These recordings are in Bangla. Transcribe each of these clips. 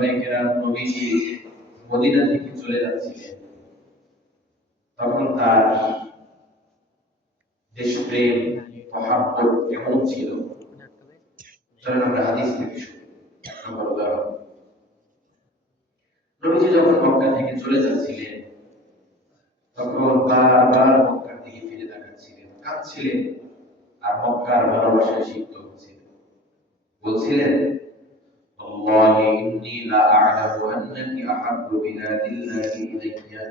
সাহাবায়ে কেরাম নবীজি মদিনা থেকে চলে যাচ্ছিলেন, তখন তার দেশপ্রেম মহাব্বত কেমন ছিল, চলেন আমরা হাদিস থেকে শুনি। নম্বর উদাহরণ, নবীজি যখন মক্কা থেকে চলে যাচ্ছিলেন তখন বারবার মক্কার দিকে ফিরে তাকাচ্ছিলেন, কাঁদছিলেন আর মক্কার ভালোবাসায় সিক্ত হচ্ছিলেন। বলছিলেন, আল্লাহি ইন্নী লা আ'লামু আন্নাকি আহাব্বু বিলাদিল্লাহি ইলাইয়া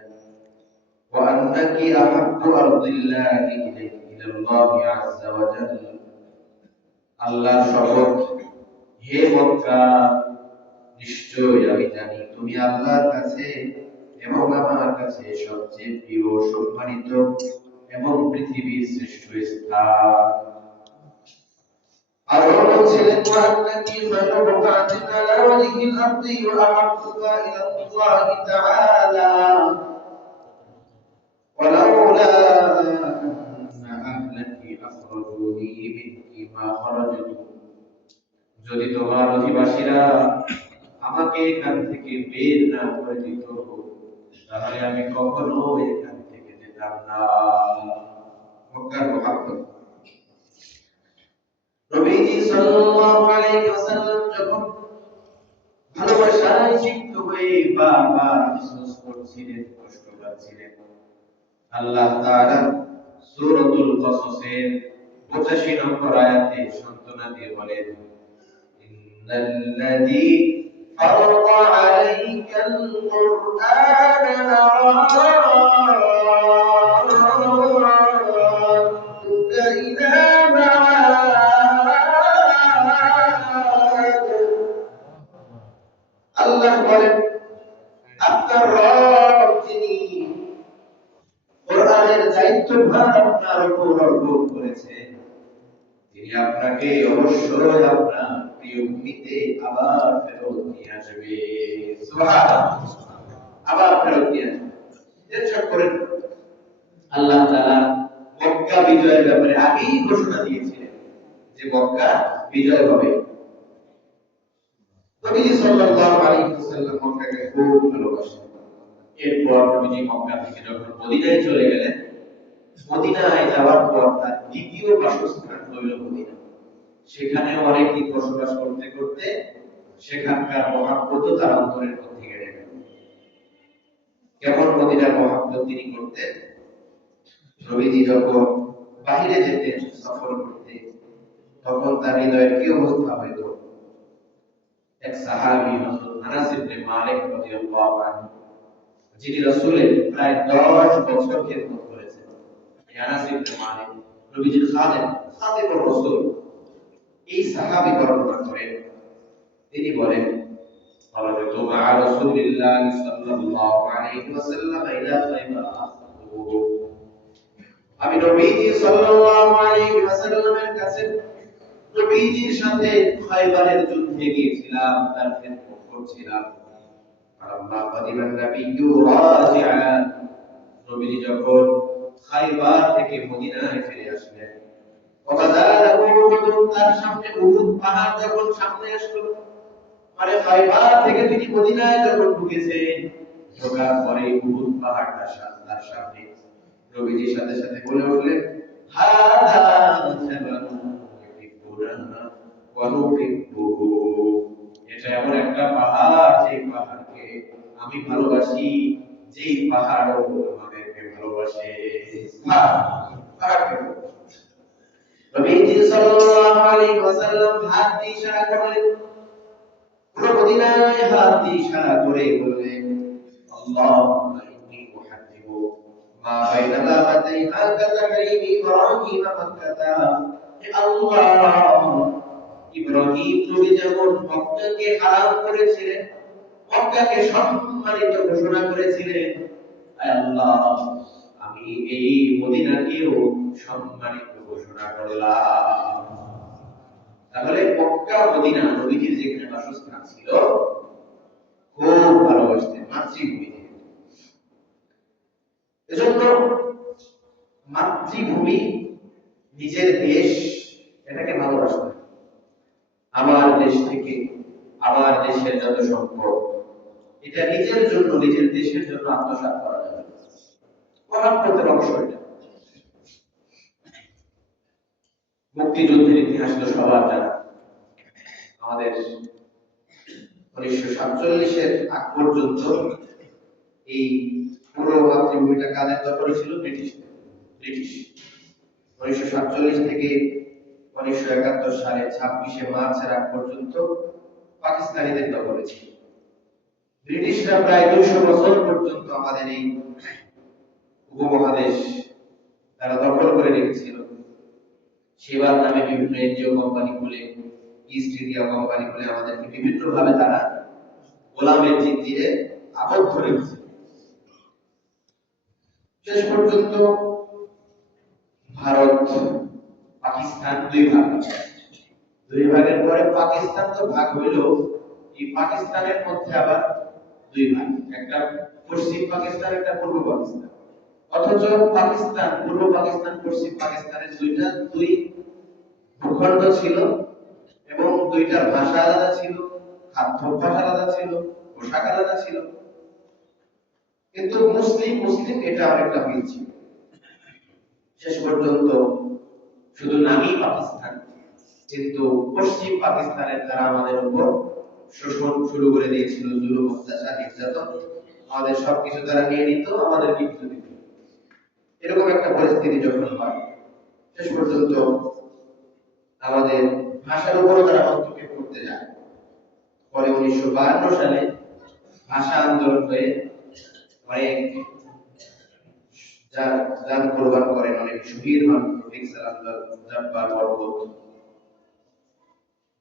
ওয়া আন্নাকি আহাব্বু আরদিল্লাহি ইলাল্লাহি আযজা ওয়া জাল্লা। আল্লাহর শপথ, হে মক্কা, নিশ্চয় আমি জানি তুমি আল্লাহর কাছে এবং আমার কাছে সবচেয়ে প্রিয়, সম্মানিত এবং পৃথিবীর শ্রেষ্ঠ স্থান। আর বলছিলেন, ওয়ান্নাকি খায়রু বুকাতিন আলা ওয়াজহিল আরদি ওয়া আহাব্বুকা ইলাল্লাহি তাআলা ওয়ালাউলা আন্না আহলাকি আখরাজুনি মিনকি মা খারাজতু। যদি তোমার অধিবাসীরা আমাকে এখান থেকে বের না করে দিত, তাহলে আমি কখনো এখান থেকে যেতাম না। মক্কার মুহাব্বত। নবীজি সাল্লাল্লাহু আলাইহি ওয়াসাল্লাম যখন ভালোবাসায় সিক্ত হয়ে বারবার আফসোস করছিলেন, কষ্ট পাচ্ছিলেন, আল্লাহ তাআলা সূরাতুল কসসের 85 নম্বর আয়াতে সান্ত্বনা দিয়ে বলেন, ইন্নাল্লাযী ফারাদা আলাইকাল কুরআনা লারাদুকা ইলা মাআদ। আল্লাহ বলেন, আপনার রব যিনি কোরআনের দায়িত্বভার আপনার উপর অর্পণ করেছেন, তিনি আপনাকে অবশ্যই আপনার প্রিয় ভূমিতে আবার ফেরত নিয়ে আসবে। সুবহানাল্লাহ, আবার ফেরত নিয়ে আসবে। চেষ্টা করেন। আল্লাহ তাআলা মক্কা বিজয়ের ব্যাপারে আগেই ঘোষণা দিয়েছিলেন যে মক্কা বিজয় হবে। নবীজি সাল্লাল্লাহু আলাইহি ওয়াসাল্লাম মক্কাকে খুব ভালোবাসেন। এরপর নবীজি মক্কা থেকে যখন মদিনায় চলে গেলেন, মদিনায় যাওয়ার পর তার দ্বিতীয় বাসস্থান হইল মদিনা। সেখানে অনেকদিন বসবাস করতে করতে সেখানকার মহাব্বত তার অন্তরের মধ্যে গেড়ে গেল। কেমন মদিনার মহাব্বত তিনি করতেন? নবীজি যখন বাহিরে যেতেন সফর করতে, তখন তার হৃদয়ের কি অবস্থা হইত? এক সাহাবী হযরত আনাস ইবনে মালিক রাদিয়াল্লাহু আনহু, যিনি রাসূলের প্রায় 10 বছর খেদমত করেছেন, আনাস ইবনে মালিক নবীজির খাদেমুর রাসূল, এই সাহাবী বর্ণনা করেন, তিনি বলেন, ফারাজতু মা'a রাসূলিল্লাহ সাল্লাল্লাহু আলাইহি ওয়াসাল্লাম ইলা খায়বার। আমি নবীজি সাল্লাল্লাহু আলাইহি ওয়াসাল্লামের কাছে নবীজির সাথে খায়বারের যুদ্ধে গিয়েছিলাম, তার খেদমত করছিলাম। আল্লাহ কাদিমান নবিয়্যু রাজিআন, নবীজি যখন খায়বার থেকে মদিনায় ফিরে আসলেন, তার সামনে উহুদ পাহাড় যখন সামনে আসলো, মানে খায়বার থেকে তিনি মদিনায় যখন ঢুকেছেন, ঢোকার পরে উহুদ পাহাড়টা তার সামনে, নবীজির সাথে সাথে বলে উঠলেন, হাদা জাবালুন ইউহিব্বুনা ওয়া নুহিব্বুহু। এটা এমন একটা পাহাড়, যে পাহাড়কে আমি ভালোবাসি, যেই পাহাড়ও আমাদেরকে ভালোবাসে। নবীজি সাল্লাল্লাহু আলাইহি ওয়াসাল্লাম হাত দিয়ে ইশারা করলেন, পুরো মদিনায় হাত দিয়ে ইশারা করে বললেন, আল্লাহুম্মা ইন্নী উহাদ্দিবু মা বাইনা লাবাতাইহা কাতাহরিমি ইব্রাহিম মাক্কাতা। হে আল্লাহ, ইব্রাহিম নবী যেমন মক্কাকে হারাম করেছিলেন, মক্কাকে সম্মানিত ঘোষণা করেছিলেন, আয় আল্লাহ, আমি এই মদিনাকেও সম্মানিত ঘোষণা করলাম। তাহলে মক্কা মদিনা নবীজির যেখানে বাসস্থান ছিল, খুব ভালোবাসতেন, মাতৃভূমিকে। এজন্য মাতৃভূমি, নিজের দেশ, এটাকে ভালোবাসতেন। আমার দেশ থেকে, আমার দেশের যত সম্পদ, এটা নিজের জন্য, নিজের দেশের জন্য আত্মসাৎ করা যাবে, মহাত্মতের অংশ এটা। মুক্তিযুদ্ধের ইতিহাস তো সবার জানা। আমাদের 1947-এর আগ পর্যন্ত এই পুরো মাতৃভূমিটা কাদের দখলে ছিল? ব্রিটিশ। 1947 থেকে 1971 সালে 26শে মার্চের আগ পর্যন্ত পাকিস্তানিদের দখলে ছিল। ব্রিটিশরা প্রায় 200 বছর পর্যন্ত আমাদের এই উপমহাদেশ তারা দখল করে রেখেছিল। সেবার নামে বিভিন্ন এনজিও কোম্পানি খুলে, ইস্ট ইন্ডিয়া কোম্পানি খুলে আমাদেরকে বিভিন্ন ভাবে তারা গোলামের জিঞ্জিরে আবদ্ধ রেখেছে। শেষ পর্যন্ত ভারত পাকিস্তান দুই ভাগের পরে পাকিস্তান তো ভাগ হইল, এই পাকিস্তানের মধ্যে আবার দুই ভাগ, একটা পশ্চিম পাকিস্তান, একটা পূর্ব পাকিস্তান। অথচ পাকিস্তান, পূর্ব পাকিস্তান, পশ্চিম পাকিস্তানের দুই ভূখণ্ড ছিল এবং দুইটার ভাষা আলাদা ছিল, খাদ্যাভ্যাস আলাদা ছিল, পোশাক আলাদা ছিল, কিন্তু মুসলিম এটা অনেকটা মিল ছিল। শেষ পর্যন্ত শুধু নামই পাকিস্তান, কিন্তু পশ্চিম পাকিস্তানের তারা আমাদের উপর শোষণ শুরু করে দিয়েছিল, জুলুম, অত্যাচার, নির্যাতন, আমাদের সবকিছু তারা নিয়ে নিত, আমাদের কিছু দিত। এরকম একটা পরিস্থিতি যখন হয়, শেষ পর্যন্ত আমাদের ভাষার উপরও তারা হস্তক্ষেপ করতে যায়। পরে 1952 সালে ভাষা আন্দোলন হয়ে অনেক যান কোরবান করেন, অনেক শহীদ হন, রফিক সালাম জব্বার, বরকত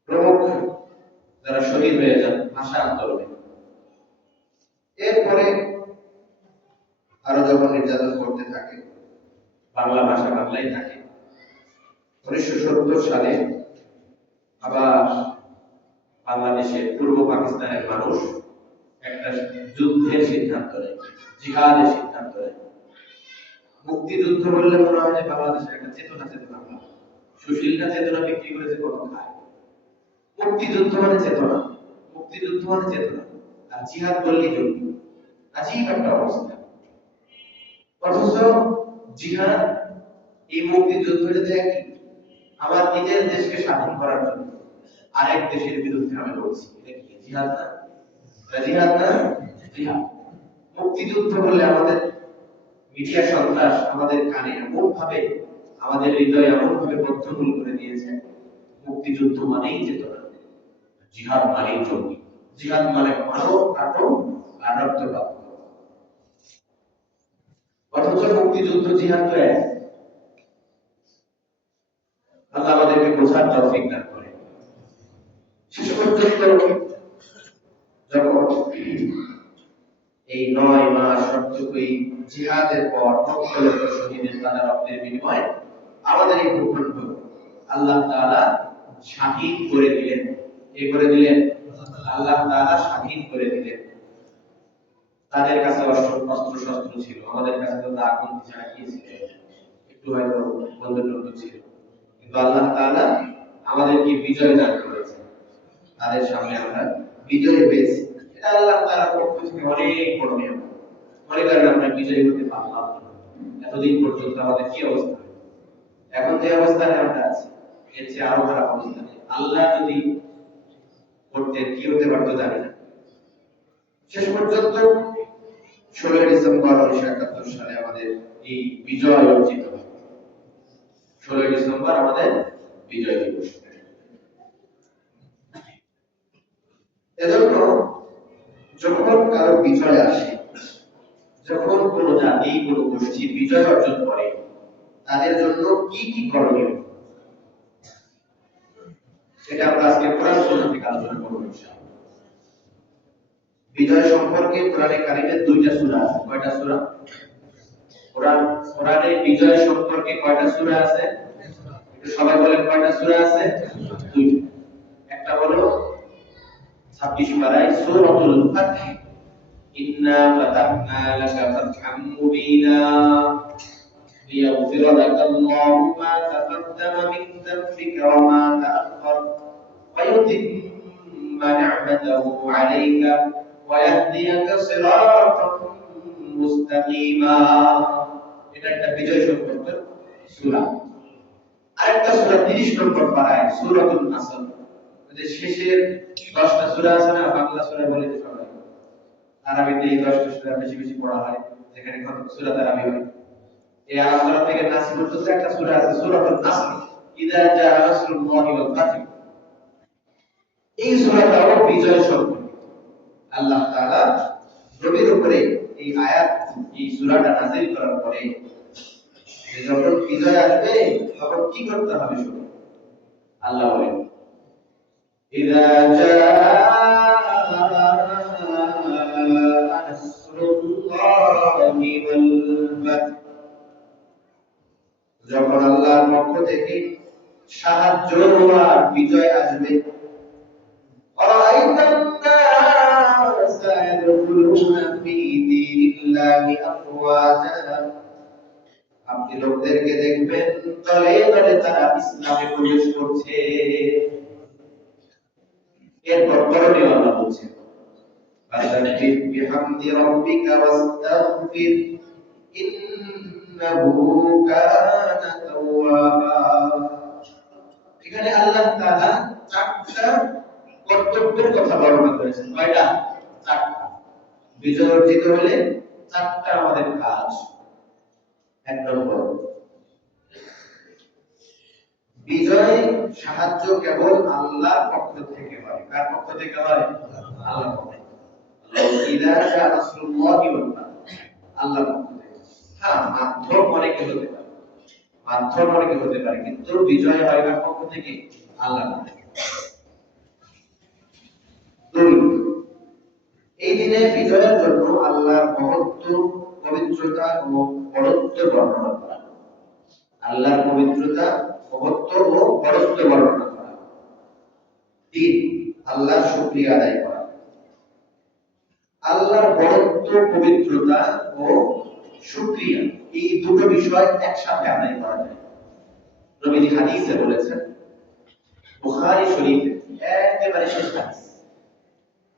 প্রমুখ যারা শহীদ হয়ে যান ভাষা আন্দোলনে। এরপরে আরো যখন নির্যাতন করতে থাকে, বাংলা ভাষা বাংলাই থাকে, 1970 সালে আবার বাংলাদেশের পূর্ব পাকিস্তানের মানুষ একটা যুদ্ধের সিদ্ধান্ত নেয়, জিহাদের সিদ্ধান্ত নেয়। মুক্তিযুদ্ধ বললে মনে হয় যে বাংলাদেশের একটা চেতনা সুশীলটা চেতনা বিক্রি করেছে কত খায়। মুক্তিযুদ্ধ মানে চেতনা, মুক্তিযুদ্ধ মানে চেতনা, আর জিহাদ বললেই জঙ্গি। আজীব একটা অবস্থা। অথচ জিহাদ এই মুক্তিযুদ্ধটাতে একই, আমার নিজের দেশকে স্বাধীন করার জন্য আরেক দেশের বিরুদ্ধে আমি লড়ছি, এটা কি জিহাদ না? জিহাদ না? জিহাদ। মুক্তিযুদ্ধ বললে আমাদের মিডিয়া সন্ত্রাস আমাদের কানে এমন ভাবে, আমাদের হৃদয়ে এমন ভাবে বদ্ধমূল করে দিয়েছে, মুক্তিযুদ্ধ মানেই চেতনা, জিহাদ মানেই জঙ্গি, জিহাদ মানে মানব কাটন আর রক্তপাত। অথচ মুক্তিযুদ্ধ জিহাদ তো এক। আল্লাহ আমাদেরকে বোঝার তৌফিক দান করে। শেষ পর্যন্ত যখন এই 9 মাস রক্তক্ষয়ী জিহাদের পর লক্ষ লক্ষ শহীদের তাজা রক্তের বিনিময়ে আমাদের এই ভূখণ্ড আল্লাহ তাআলা স্বাধীন করে দিলেন। কে করে দিলেন? আল্লাহ তাআলা স্বাধীন করে দিলেন। তাদের কাছে অস্ত্র শস্ত্র ছিল, আমাদের কাছে তো আগুন ছাড়া কি ছিল, একটু হয়তো বন্ধুত্ব ছিল, কিন্তু আল্লাহ তাআলা আমাদেরকে বিজয় দান করেছেন। তাদের সামনে আমরা বিজয় পেয়েছি, এটা আল্লাহ তাআলার পক্ষ থেকে অনেক বড় নিয়ম। মনে করেন আমরা বিজয় হতে পারলাম, এতদিন পর্যন্ত আমাদের কি অবস্থা, এখন যে অবস্থায় আমরা আছি এর চেয়ে আরো খারাপ অবস্থা। আল্লাহ যদি করতেন কি হতে পারতো জানি না। শেষ পর্যন্ত 16 ডিসেম্বর 1971 সালে আমাদের এই বিজয় অর্জিত হয়। 16 ডিসেম্বর আমাদের বিজয় দিবস। এজন্য যখন কারো বিজয় আসে, যখন কোনো জাতি কোনো গোষ্ঠী বিজয় অর্জন করে, তাদের জন্য কি কি করণীয়, এটা আমরা আজকে কোরআন শরীফ থেকে আলোচনা করব ইনশাআল্লাহ। বিজয় সম্পর্কে কোরআনে কারিমের 2টা সূরা আছে। কয়টা সূরা? কোরআনে বিজয় সম্পর্কে কয়টা সূরা আছে? একটু সবাই বলেন কয়টা সূরা আছে? 2টা। একটা হলো 26 পারায় সূরাতুল ফাতহ, ইন্না ফাতাহনা লাকা ফাতহাম মুবিনা লিয়াগফিরা লাকাল্লাহু মা তাকাদ্দামা মিন যামবিকা ওয়া মা তাআখখার ওয়া ইউতিম্মা নি'মাতাহু 'আলাইকা ওয়ায়াহদিয়াকা সিরাতাম মুস্তাকিমা। এটা একটা বিজয় সম্পর্কের সূরা। আরেকটা সূরা 30 নম্বর পারায় সূরাতুন নাসর, যে শেষের 10টা সূরা আছে না, বাংলা সূরা বলে যে সবাই, আরবিতে এই 10টা সূরা বেশি বেশি পড়া হয়, যেখানে কত সূরা আরবি হয়। এই আলোচনা থেকে নাসি পর্যন্ত একটা সূরা আছে সূরাতুন নাসর, ইযা জাআ নাসরুল্লাহি ওয়াল ফাতহ। এই সূরাটাও বিজয় সম্পর্কে। আল্লাহ তাআলা নবীর উপরে এই আয়াত, এই সূরাটা নাযিল করার পরে যে যখন বিজয় আসবে তখন কি করতে হবে শুনুন। আল্লাহ বলেন, ইযা জাআ নাসরুল্লাহি ওয়াল ফাতহ, যখন আল্লাহর পক্ষ থেকে সাহায্য আর বিজয় আসবে। وَرَأَيْتَ النَّاسَ يَدْخُلُونَ فِي دِينِ اللَّهِ أَفْوَاجًا, আপনি লোকদেরকে দেখবেন দলে দলে তারা ইসলামে প্রবেশ করছে। এরপর করণীয় আল্লাহ বলছেন, ফাসাব্বিহ বিহামদি রাব্বিকা ওয়াস্তাগফির ইন্নাহু কানা তাওয়াবা। এখানে আল্লাহ তাআলা চারটা কর্তব্যের কথা বর্ণনা করেছেন। কয়টা? চারটা। বিজয় অর্জিত হলে চারটা আমাদের কাজ। এক নম্বর, বিজয় সাহায্য কেবল আল্লাহর পক্ষ থেকে হয়। কার পক্ষ থেকে হয়? আল্লাহর পক্ষ থেকে। ইযা জাআ নাসরুল্লাহি ওয়াল ফাতহ, আল্লাহর পক্ষ থেকে। হ্যাঁ, মাধ্যম অনেকে হতে পারে, কিন্তু বিজয় হয় কার পক্ষ থেকে? আল্লাহর পক্ষ থেকে। দুই, এই দিনে বিজয়ের জন্য আল্লাহর মহত্ব, পবিত্রতা ও বড়ত্ব বর্ণনা করা। আল্লাহর পবিত্রতা, মহত্ব ও বড়ত্ব বর্ণনা করা। তিন, আল্লাহর শুকরিয়া আদায় করা। আল্লাহর বড়ত্ব, পবিত্রতা ও শুকরিয়া, এই দুটো বিষয় একসাথে আদায় করা যায়। নবীজি হাদিসে বলেছেন, বুখারী শরীফে একেবারে শেষ হাদিস,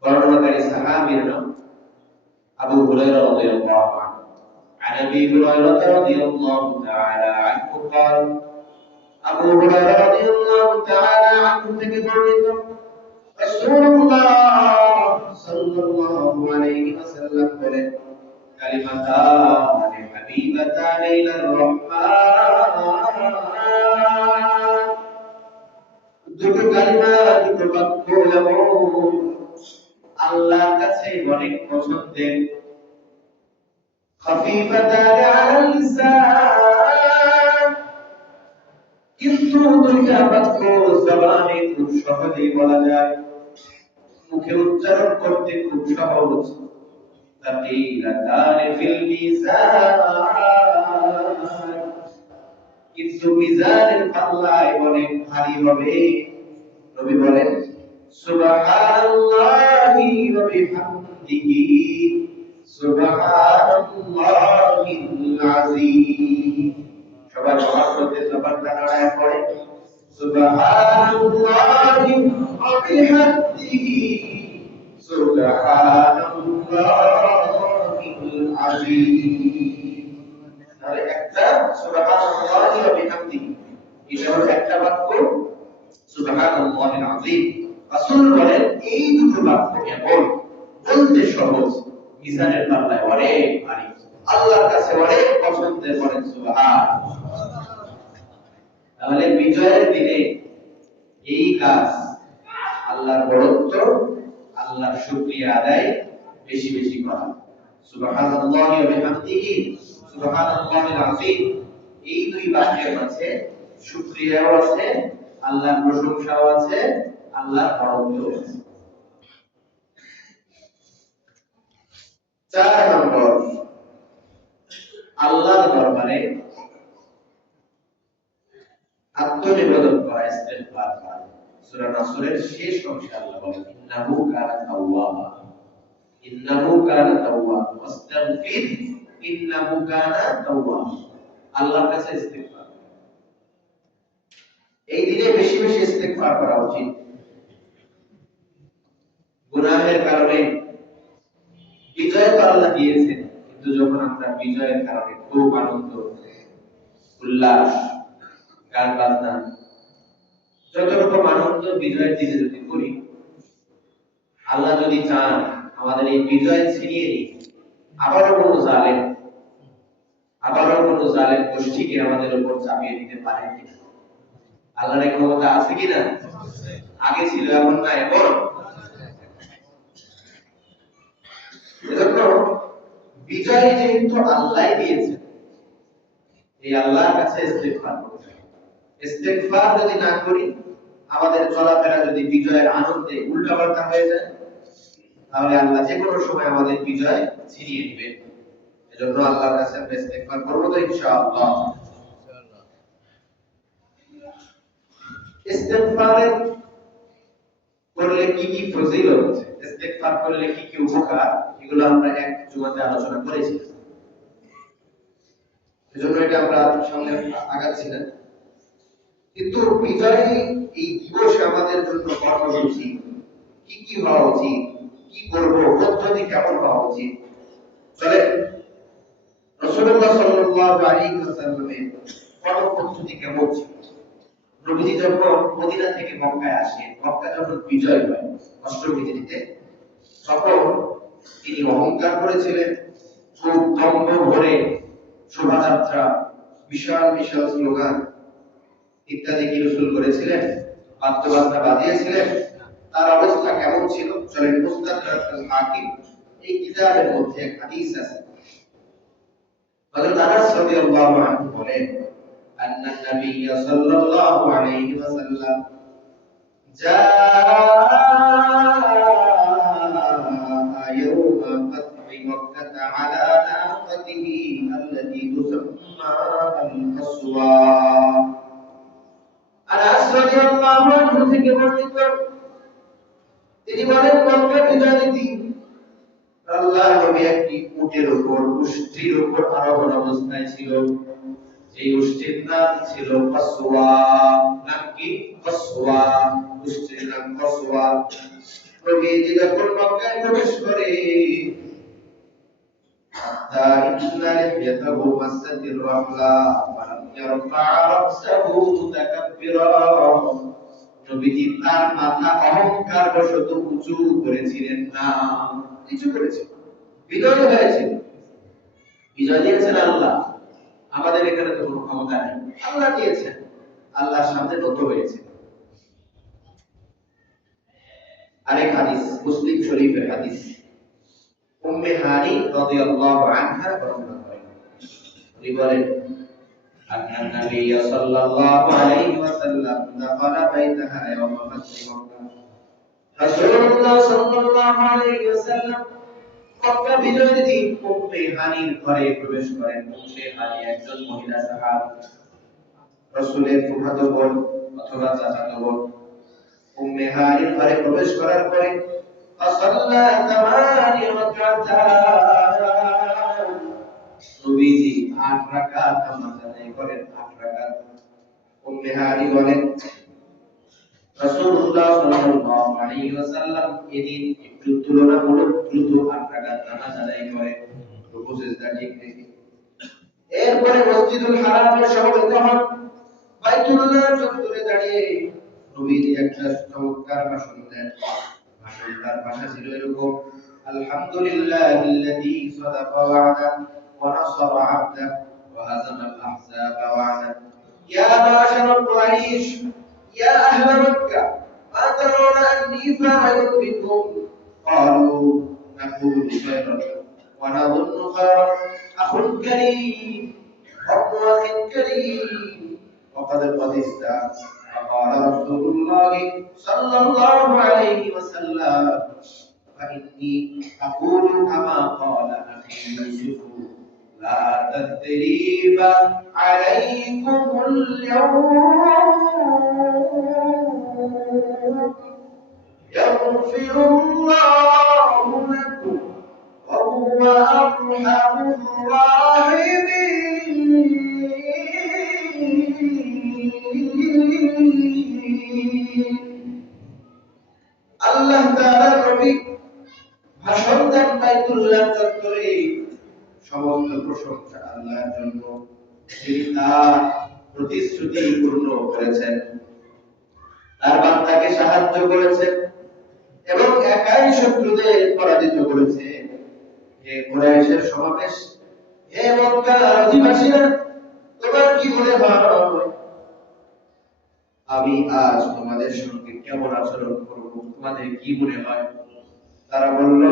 বর্ণনাকারী সাহাবীর নাম আবু হুরায়রা রাদিয়াল্লাহু আনহু। عن ابي هريره رضي الله تعالى عنه قال, আবু হুরায়রা রাদিয়াল্লাহু তাআলা আনহু থেকে বর্ণিত, রাসূলুল্লাহ সাল্লাল্লাহু আলাইহি ওয়াসাল্লাম বলেন, কালিমাতান হাবিবাতান ইলার রহমান, দুটো কালিমা, দুটো বাক্য এমন আল্লাহর কাছে অনেক পছন্দের। খাফিফাতান আলাল লিসান, কিন্তু দুইটা বাক্য জবানে খুব সহজেই বলা যায়, মুখে উচ্চারণ করতে খুব সহজ। তাকিলাতান ফিল মিজান, কিন্তু মিজানের পাল্লায় অনেক ভারী হবে। নবী বলেন, সুবহানাল্লাহি ওয়া বিহামদিহি সুবহানাল্লাহিল আযীম। সবাই সবার মধ্যে জবানটা নাড়ায় পড়ে, সুবহানাল্লাহি ওয়া বিহামদিহি সুবহানাল্লাহিল আযীম। তাহলে একটা সুবহানাল্লাহি ওয়া বিহামদিহি, এটা হলো একটা বাক্য, সুবহানাল্লাহিল আযীম। রাসূল বলেন, এই দুটো বাক্য কেবল বলতে সহজ, মিজানের পাল্লায় অনেক ভারী, আল্লাহর কাছে অনেক পছন্দের। বলেন সুবহানাল্লাহ। তাহলে বিজয়ের দিনে এই কাজ, আল্লাহর বড়ত্ব, আল্লাহর শুকরিয়া আদায় বেশি বেশি করা। সুবহানাল্লাহি ওয়া বিহামদিহি সুবহানাল্লাহিল আযীম, এই দুই বাক্যের মাঝে শুকরিয়াও আছে, আল্লাহর প্রশংসাও আছে, আল্লাহর বড়ত্বও আছে। 4 নম্বর, আল্লাহর দরবারে আত্মনিবেদন করা, ইস্তেগফার করা। সূরা নাসরের শেষ অংশে আল্লাহ বলেন, ইন্নাহু কানা তাওয়াবা, ইন্নাহু কানা তাওয়াবা ওয়াস্তাগফির ইন্নাহু কানা তাওয়াবা। আল্লাহর কাছে ইস্তেগফার, এই দিনে বেশি বেশি ইস্তেগফার করা উচিত। গুনাহের কারণে বিজয় তো আল্লাহ দিয়েছেন, কিন্তু যখন আমরা বিজয়ের কারণে খুব আনন্দ উল্লাস গান বাজনা যত রকম আনন্দ বিজয়ের দিনে যদি করি, আল্লাহ যদি চান আমাদের এই বিজয় ছিনিয়ে নিই, আবারও কোনো জালেম গোষ্ঠীকে আমাদের উপর চাপিয়ে দিতে পারে কিনা? আল্লাহর এই ক্ষমতা আছে কিনা? আগে ছিল, এখন না। এখন এজন্য বিজয় যেহেতু আল্লাহ দিয়েছেন, এই আল্লাহর কাছে ইস্তেগফার করতে হবে। ইস্তেগফার যদি না করি, আমাদের চলাফেরা যদি বিজয়ের আনন্দে উল্টাপাল্টা হয়ে যায়, তাহলে আল্লাহ যে কোনো সময় আমাদের বিজয় ছিনিয়ে নেবে। এজন্য আল্লাহর কাছে আমরা ইস্তেগফার করব তো ইনশাআল্লাহ। ইস্তেগফার করলে কি কি ফজিলত, ইস্তেগফার করলে কি কি উপকার, এগুলো আমরা এক জুমাতে আলোচনা করেছি। এজন্য এটা আমরা সামনে আগাচ্ছি না। কিন্তু বিজয় এই দিবসে আমাদের জন্য কর্মসূচি কি কি হওয়া উচিত, কি করব, পদ্ধতি কেমন হওয়া উচিত, চলে রাসূলুল্লাহ সাল্লাল্লাহু আলাইহি ওয়াসাল্লামের কর্মপদ্ধতি কেমন ছিল। নবীজি যখন মদিনা থেকে মক্কায় আসেন, মক্কা যখন বিজয় হয় অষ্টম হিজরিতে, তখন তিনি অহংকার করেছিলেন, খুব দম্ভ ভরে শোভাযাত্রা, বিশাল বিশাল স্লোগান ইত্যাদি কি রাসূল করেছিলেন, বাদ্যবাজনা বাজিয়েছিলেন। তার অবস্থা কেমন ছিল চলেন মুস্তাদরাক আল হাকিম এই কিতাবের মধ্যে এক হাদিস আছে। হযরত আনাস রাদিয়াল্লাহু আনহু বলেন, আন্নান নবী সাল্লাল্লাহু আলাইহি ওয়াসাল্লাম জাআ ইয়াওমা ফাতহি মক্কাহ আলা নাকাতিহি আল্লাতী তুসাম্মা আল-কাসওয়া। আনাস রাদিয়াল্লাহু আনহু থেকে বর্ণিত, তিনি বলেন মক্কা বিজয়ের দিন আল্লাহর নবী একটি উটের উপর, উষ্ট্রির উপর আরোহণ অবস্থায় ছিল। এই উষ্ট্রির নাম ছিল কাসওয়া। নাম কি? কাসওয়া। উষ্ট্রির নাম কাসওয়া। নবীজি যখন মক্কায় প্রবেশ করে, হাত্তা ইন্না লিহয়াতাহু মাসাতির রাহলা ফালাম ইয়ারফা রাসাহু মুতাকাব্বিরা। নবীজি তার মাথা অহংকার বশত উঁচু করেছিলেন না, নিচু করেছেন। বিজয় হয়েছে, বিজয় দিয়েছেন আল্লাহ, আমাদের এখানে তো কোনো ক্ষমতা নেই, আল্লাহ দিয়েছেন, আল্লাহর সামনে নত হয়েছে। আরেক হাদিস মুসলিম শরীফের হাদিস, উম্মে হানি রাদিয়াল্লাহু আনহা বর্ণনা করেন, তিনি বলেন আন্নান নবী সাল্লাল্লাহু আলাইহি ওয়াসাল্লাম দাখালা বাইতাহা ইয়াওমা ফাতহি মক্কাহ। রাসূলুল্লাহ সাল্লাল্লাহু আলাইহি ওয়াসাল্লাম মক্কা বিজয়ের দিন উম্মে হানির ঘরে প্রবেশ করেন। উম্মে হানি একজন মহিলা সাহাবী, রাসূলের ফুফাতো বোন অথবা চাচাতো বোন। উম্মে হানির ঘরে প্রবেশ করার পরে ফাসাল্লা তামানি রাকাতান, নবীজি 8 রাকাত নামাজ আদায় করেন, 8 রাকাত। উম্মে হানি বলেন রাসূলুল্লাহ সাল্লাল্লাহু আলাইহি ওয়াসাল্লাম এদিন একটু তুলনামূলক দ্রুত 8 রাকাত নামাজ আদায় করেন, রুকু সিজদা ঠিক রেখে। এরপরে মসজিদুল হারামে সমবেত হন, বাইতুল্লাহ চত্বরে দাঁড়িয়ে নবীজি একটা চমৎকার ভাষণ দেন। ভাষণটার ভাষা ছিল এরকম, আলহামদুলিল্লাহিল্লাযী সাদাকা ওয়া'দা ওয়া নাসারা 'আবদা ওয়া হাযামা আল-আহযাবা ওয়া'দা। ইয়া মা'শারাল কুরাইশ ইয়া আহলা মক্কা মা তারাউনা আন্নী ফা'ilun বিকুম। قالوا نقول خيرا ونظن خيرا أخ كريم وابن أخ كريم وقد قدست. فقال رسول الله صلى الله عليه وسلم فإني أقول كما قال أخي يوسف لا تثريب عليكم اليوم يغفر الله لكم وهو أرحم الراحمين। আল্লাহ তাআলা নবী ভাষণ দেন বাইতুল্লাহ চত্বরে সমস্ত প্রশংসা আল্লাহর জন্য, যিনি তার প্রতিশ্রুতি পূর্ণ করেছেন, তার বান্দাকে সাহায্য করেছেন এবং একাই শত্রুদের পরাজিত করেছে। হে কুরাইশের সমাবেশ, হে মক্কার অধিবাসীরা, তোমার কি মনে হয় আমি আজ তোমাদের সঙ্গে কেমন আচরণ করব? তোমাদের কি মনে হয়? তারা বলল,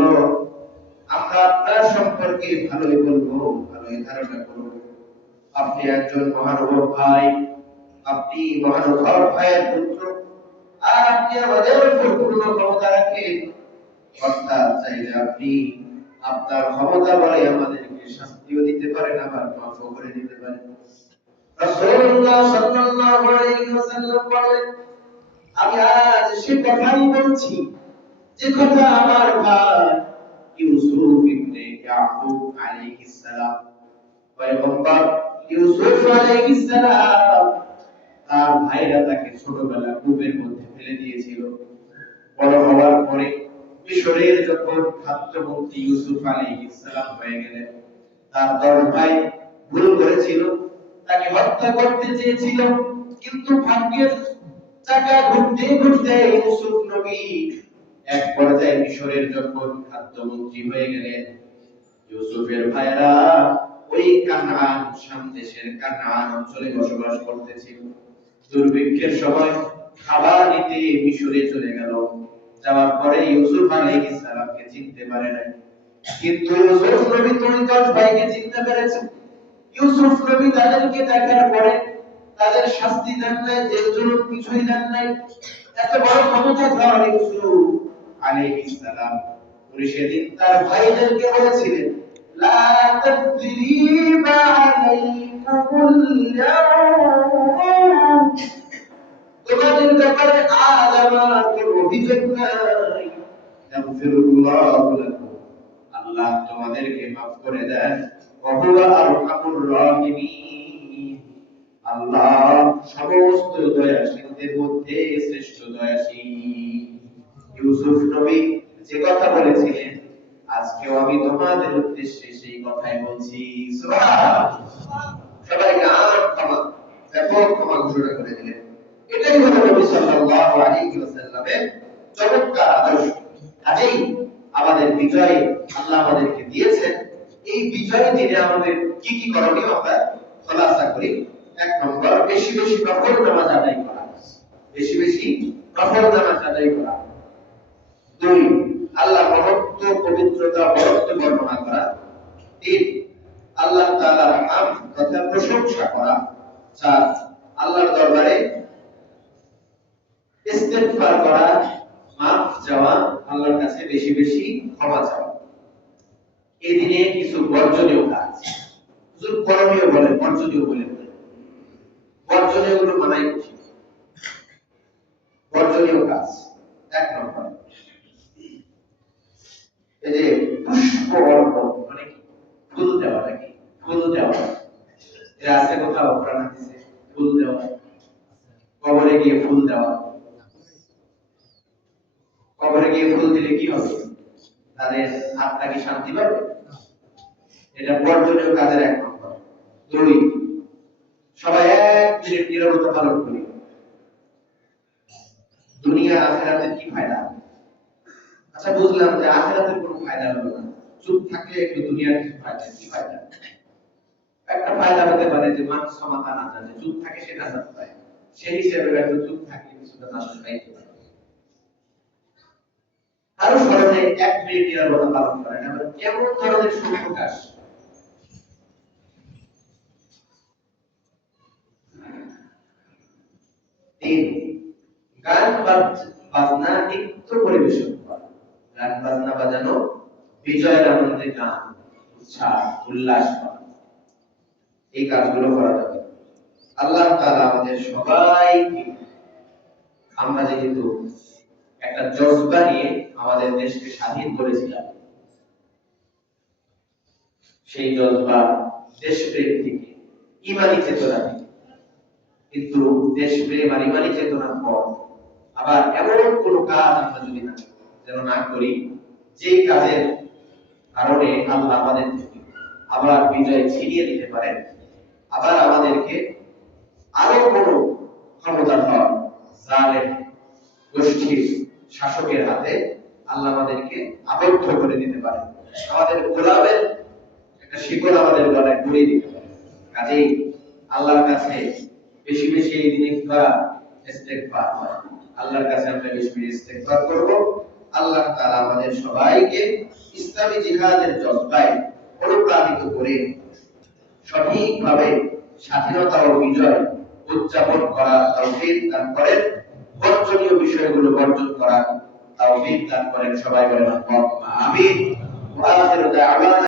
আমরা আপনার সম্পর্কে ভালোই বলবো, ভালোই ধারণা করব। আপনি একজন মহানুভব ভাই, আপনি মহানুভব ভাইয়ের পুত্র, আর আপনি আমাদের উপর পূর্ণ ক্ষমতা রাখেন। অর্থাৎ চাইলে আপনি আপনার ক্ষমতা বলে আমাদেরকে শাস্তিও দিতে পারেন, আবার মাফও করে দিতে পারেন। রাসূলুল্লাহ সাল্লাল্লাহু আলাইহি ওয়াসাল্লাম বলেন, আমি আজ সে কথাই বলছি যে কথা আমার ভাই ইউসুফ ইবনে ইয়াকুব আলাইহিস সালাম, পয়গম্বর ইউসুফ আলাইহিস সালাম, তার ভাইরা তাকে ছোটবেলা কূপের মধ্যে ফেলে দিয়েছিল। বড় হওয়ার পরে মিশরের যখন খাদ্যমন্ত্রী ইউসুফ আলাইহিস সালাম হয়ে গেলেন, তার 10 ভাই ভুল করেছিল, তাকে হত্যা করতে চেয়েছিল, কিন্তু ভাগ্যের চাকা ঘুরতে ঘুরতে ইউসুফ নবী এক পর্যায়ে মিশরের যখন খাদ্যমন্ত্রী হয়ে গেলেন, ইউসুফের ভাইরা ওই কানান, শাম দেশের কানান অঞ্চলে বসবাস করতেছিল। দুর্ভিক্ষের সময় খাবার নিতে মিশরে চলে গেল। যাওয়ার পরে ইউসুফ আলাইহিস সালামকে চিনতে পারে নাই, কিন্তু ইউসুফ নবী দুই 10 ভাইকে চিনতে পেরেছেন। ইউসুফ নবী তাদেরকে দেখার পরে তাদের শাস্তি দেন নাই, জেল জুলুম কিছুই দেন নাই। এত বড় ক্ষমতাধর ইউসুফ আলাইহিস সালাম, উনি সেদিন তার ভাইদেরকে বলেছিলেন, লা তাসরিবা আলাইকুমুল ইয়াউম, তোমাদের ব্যাপারে আজ আমার কোনো অভিযোগ নাই। ইয়াগফিরুল্লাহু লাকুম, আল্লাহ তোমাদেরকে মাফ করে দেন। ওয়া হুয়া আরহামুর রাহিমিন, আল্লাহ সমস্ত দয়াশীলদের মধ্যে শ্রেষ্ঠ দয়াশীল। ইউসুফ নবী যে কথা বলেছিলেন, আজকেও আমি তোমাদের উদ্দেশ্যে সেই কথাই বলছি। সুবহানাল্লাহ। সবাইকে আমার ক্ষমা, ব্যাপক ক্ষমা ঘোষণা করে দিলেন। এটাই হলো নবী সাল্লাল্লাহু আলাইহি ওয়াসাল্লামের চমৎকার আদর্শ। কাজেই আমাদের বিজয় আল্লাহ আমাদেরকে দিয়েছেন। এই বিজয় দিনে আমাদের কি কি করণীয় আমরা খোলাসা করি। 1 নম্বর, বেশি বেশি নফল নামাজ আদায় করা, বেশি বেশি নফল নামাজ আদায় করা। 2, আল্লাহর মহত্ব, পবিত্রতা, বরত্ব বর্ণনা করা। 3, আল্লাহ তাআলার হামদ তথা প্রশংসা করা। 4, আল্লাহর দরবারে ইস্তেগফার করা, মাফ চাওয়া, আল্লাহর কাছে বেশি বেশি ক্ষমা চাওয়া। এই দিনে কিছু বর্জনীয় কাজ, হুজুর করণীয় বলেন, বর্জনীয় বলেন। বর্জনীয় গুলো মানাই করছি। বর্জনীয় কাজ 1 নম্বর, এই যে পুষ্প অর্পণ, মানে ফুল দেওয়া, নাকি ফুল দেওয়া, এর আছে কোথাও প্রাণ দিছে ফুল দেওয়া, কবরে গিয়ে ফুল দেওয়া। কবরে গিয়ে ফুল দিলে কি হবে? তাদের আত্মা কি শান্তি পাবে? এটা বর্জনীয় কাজের 1 নম্বর। 2, সবাই 1 মিনিট নীরবতা পালন করি। দুনিয়া আখিরাতের কি ফায়দা? আচ্ছা, বুঝলাম যে আখিরাতের কোনো ফায়দা হবে না, চুপ থাকলে একটু দুনিয়ার কিছু ফায়দা, কি ফায়দা? একটা ফায়দা হতে পারে যে মানুষ সমাধান না জানে, চুপ থাকে সেটা জানতে পারে, সেই হিসেবে একটু চুপ থাকলে কিছুটা জানতে পাইতে পারে। আরো স্মরণে 1 মিনিট নীরবতা পালন করেন। আবার কেমন ধরনের সুপ্রকাশ? গান বাজনা নৃত্য পরিবেশন করা, গান বাজনা বাজানো, বিজয়ের আনন্দে গান, উৎসাহ, উল্লাস করা, এই কাজগুলো করা যাবে। আল্লাহ তাআলা আমাদের সবাইকে, আমরা যেহেতু একটা জজবা নিয়ে আমাদের দেশকে স্বাধীন করেছিলাম, সেই জজবা দেশপ্রেম থেকে, ইমানি চেতনা থেকে, কিন্তু দেশপ্রেম আর ইমানি চেতনার পর আবার এমন কোন কাজ আমরা যদি যেন না করি যে কাজের কারণে আল্লাহ আমাদের থেকে আবার বিজয় ছিনিয়ে দিতে পারেন, আবার আমাদেরকে আরো কোনো ক্ষমতাধর জালেম গোষ্ঠীর শাসকের হাতে আল্লাহ আমাদেরকে আবদ্ধ করে দিতে পারে, আমাদের গোলামের একটা শিকড় আমাদের গলায় পরিয়ে দিতে পারে। কাজেই আল্লাহর কাছে বেশি বেশি এই দিনে ইস্তেগফার হয়, আল্লাহর কাছে আমরা বেশি বেশি ইস্তেগফার করব। আল্লাহ তাআলা আমাদের সবাইকে ইসলামী জিহাদের জজবায় অনুপ্রাণিত করে সঠিকভাবে স্বাধীনতা ও বিজয় উদযাপন করার তৌফিক দান করেন, বর্জনীয় বিষয়গুলো বর্জন করার তৌফিক দান করেন। সবাই বলেন আমিন। ওয়া আখিরু দাওয়ানা